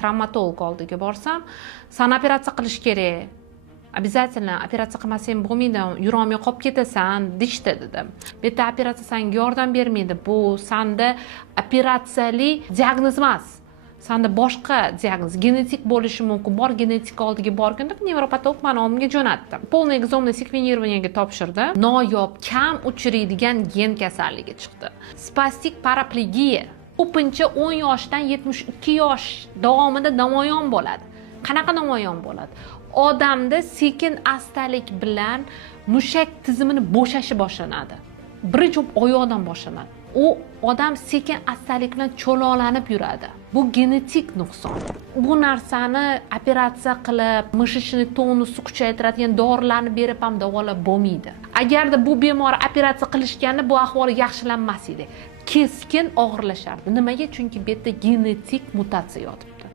Travmatolog oldiga borsam, "San operatsiya qilish kerak. Обязательно operatsiya qilmasang bo'lmaydi, yurolmay qolib ketasan", deyishdi dedim. Bu yerda operatsiya senga yordam bermaydi. Bu sanda operatsiyali diagnoz emas. Sanda boshqa diagnoz, genetik bo'lishi mumkin. Bor genetik oldiga borgin deb nevropatolog meni oldimga jo'natdi. Полное экзомное sekvenирование topshirdi. Noyob, kam uchraydigan gen kasalligi chiqdi. Spastik paraplegiya ko'pincha 10 yoshdan 72 yosh davomida namoyon bo'ladi. Qanaqa namoyon bo'ladi? Odamda sekin astalik bilan mushak tizimini bo'shashi boshlanadi. Birinchi oyoqdan boshlanadi. U odam sekin astalik bilan cho'loqlanib yuradi. Bu genetik nuqson. Bu narsani operatsiya qilib, mishishni tonusni kuchaytiradigan dorilarni berib ham davolab bo'lmaydi. Agarda bu bemor operatsiya qilishganda bu ahvoli yaxshilanmas edi. Keskin og'irlashardi. Nimaga? Chunki bu yerda genetik mutatsiya yotibdi.